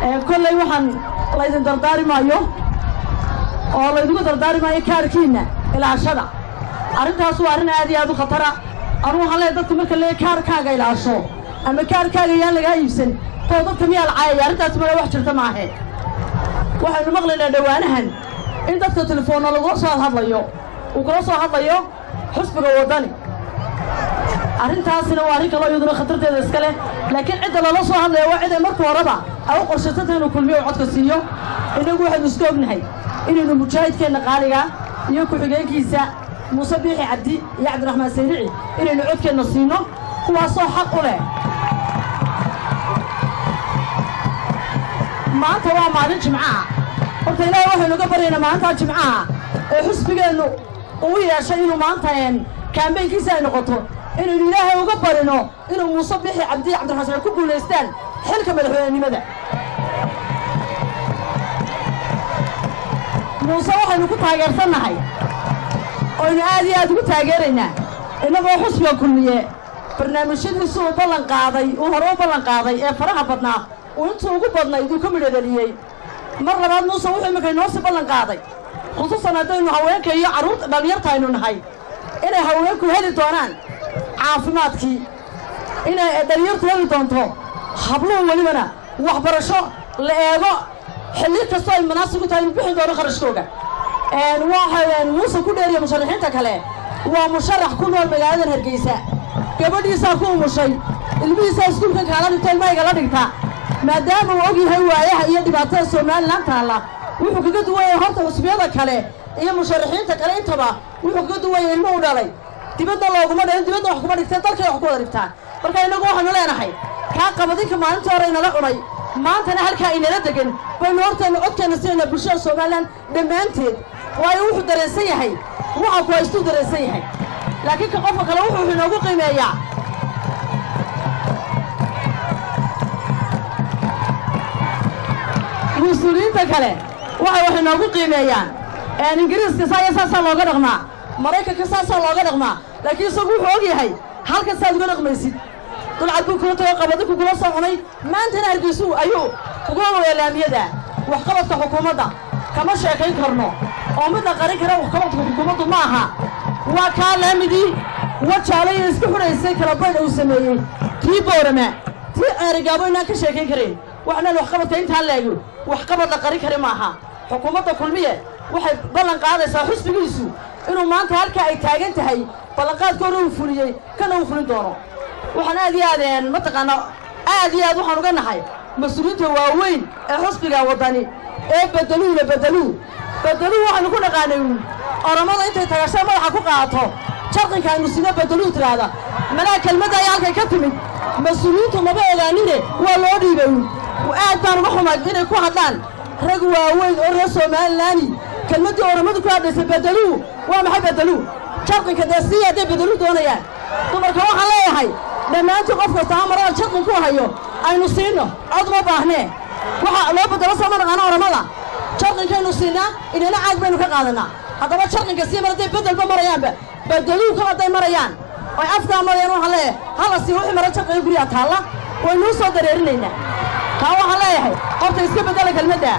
كل يوحنا الله يدين درداري مايو والله يدين درداري مايو كاركينا إلى عشرة أرنتها سوارنا هذه هذا خطرة أروح على ضد مركز اللي كاركاجا إلى عشرة أما كاركاجا يعني جايبسن فوضت مية العاية أرنتها تمر واحد شرط معه واحد مغلنا دوانهن أنت التليفون على الوصل هذا اليوم وكراسة هذا اليوم حسب الوطني أرنتها سنواري كلا يدري خطرت الإسكالة لكن عندنا لا صاحب لا واحد مركب وربع أو قرشتنا وكل مية وعد كسيو إنه واحد مستوب نهاي إنه مجاهد كان قارئة يأكل حجاج كيسة مصبيح عدي يا عبد الرحمن سيرعي إنه عد كان نصينه هو صح حقه له ما توا ما نجمعها قلت لا واحد نقبرنا ما أنت جمعها حسب إنه ويا شيء إنه ما أنت كان بين كيسة نقطه إنه الإله وقبرنا إنه مصبيح عبد الرحمن كبر الاستان حلك من الحيوان ماذا مصوح إنه كنت هاجرتنا هاي وإنه هذه كنت هاجرنا إنه بحسب كلية برنامج شد السوق بلن قاضي وهرب بلن قاضي فرح بدنا وأنتوا وقبضنا يدوكم الذي مرة بعد مصوح مكان ناس بلن قاضي خصوصا هذا إنه هواك هي عروض بليرتها إنه هاي إنه هواك وهذه الدوران caafimaadkii inay dhalinyartu heli doonto habluhu walibana waxbarasho la eego xilli kasta ay munaasib u tahay in bixin doono qarashkooga waxaan muuse ku dheeriyo musharaxiinta kale waa musharax ku nool magaalada Hargeysa gabadhiisa ku umushay ilmihiisa iskuulka kala dhigtay ilmaha la dhigta maadaama uu ogyahay waayaha iyo dhibaatada Soomaaliland taala wuxuu kaga duway horta cusbiyada kale iyo musharaxiinta kale intaba wuxuu kaga duway ilmo u dhalay dibadda looguma dhalin dibadda wax kuma dhigtay dalka wax ku wada dhigtaan marka inagu waxaanu leenahay ka qabadinka maalintii hore inala cunay maantana halka inala degan baynu horteena codkeena siina bulshada Soomaaliland dhamaanteed waayo wuxuu dareensan yahay waxa ku haysto dareensan yahay laakiin ka qofka kale wuxuu inoogu qiimeeyaa مسؤولينta kale waxa inoogu qiimeeyaan ingiriiska saayasa looga dhaqmaa maraykanka saasa looga dhaqmaa laakiin isagu wuxuu og yahay halka saad uga dhaqmaysid dulcad buu kula tago qabada ku kula soconay maantana Hargeysa ayuu ugu weelaamiyada wax qabadka xukuumadda kama sheekayn karno oo mid qarin kara wax qabadka xukuumaddu ma aha waa ka laamidi wajaalay isku xureysay kala bayd uu sameeyay tii boorama tii erigabo inaan ka sheekayn kareen waxna wax qabadka inta leeyo wax qabad qarin kare ma aha xukuumadda kulmiye waxay ballan qaadaysaa xisbigiisu inuu maanta halka ay taagan tahay ballanqaadkooda uu fuliyay kana uu fulin doono waxaan aad iyo aad mataqaana aad iyo aad waxaan uga nahay mas'uuliyiinta waaweyn ee xisbiga wadani ee bedeluu waxaan ku dhaqaanay oramada intay tagashay madaxa ku qaato jarqinka aynu sida bedeluu tiraada mana kelmada ay halka ka timid mas'uuliyiintu maba ogaanine waa loo dhiibay aad baan uga xumaay inay ku hadlaan rag waaweyn oo reer Soomaaliland كلمتي أورمدو كادس بدلوا وما حد بدلوا شرط كداسية ده بدلوا دونيا ثم كمان عليه هاي لما أنت قفوا تعمران شرط كوه هيو أي نصينه عظمة بهنة وح لو بدل صمر أنا أورملا شرط كان نصينا إن أنا عاد بينو كقالنا هذا ما شرط كسيم رد بدل بمريان بدلوا كمان ده مريان وأفضل مريان وحلاه هلا سيروح مرة شرط يقولي أتهلا ونوصل دريرنا كوا عليه هاي قلت يسكب بدل كلمة ده